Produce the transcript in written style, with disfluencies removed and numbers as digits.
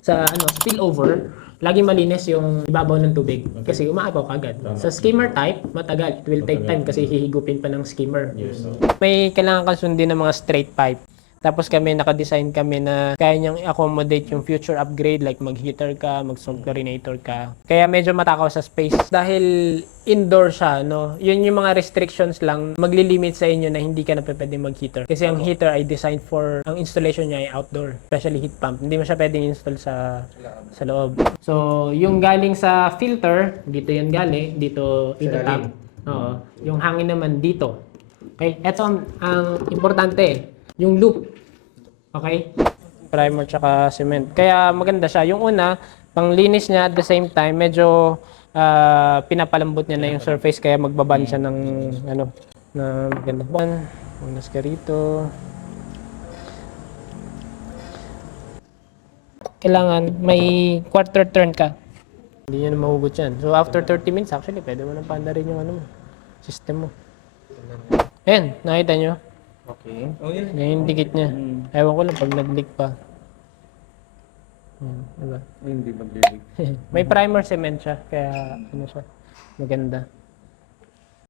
sa spillover, lagi malinis yung ibabaw ng tubig kasi umaapaw kagad. Sa skimmer type, matagal. It will take time kasi hihigupin pa ng skimmer. Yes. May kailangan kang sundin ng mga straight pipe. Tapos kami, naka-design kami na kaya niyang accommodate yung future upgrade like mag-heater ka, mag-salt chlorinator ka. Kaya medyo matakaw sa space. Dahil indoor siya, no? Yun yung mga restrictions lang magli-limit sa inyo na hindi ka na pwedeng mag-heater. Kasi ang heater ay designed for, ang installation niya ay outdoor, especially heat pump. Hindi mo siya pwedeng install sa loob. So, yung galing sa filter, dito yun galing, dito itatap. Oo. Yung hangin naman dito. Okay? Ito ang importante. Yung loop. Okay? Primer tsaka cement. Kaya maganda siya. Yung una, panglinis niya at the same time, medyo pinapalambot niya na yung surface kaya magbaban siya ng na maganda. Unas ka rito. Kailangan may quarter turn ka. Hindi niya na mahugot yan. So after 30 minutes, actually, pwede mo nang paanda rin yung system mo. Ayan, nakita nyo? Okay. Yan yung dikit niya. Ewan ko lang pag nag-leak pa. Diba? Hindi maglilig. May primer cement siya, kaya siya, maganda.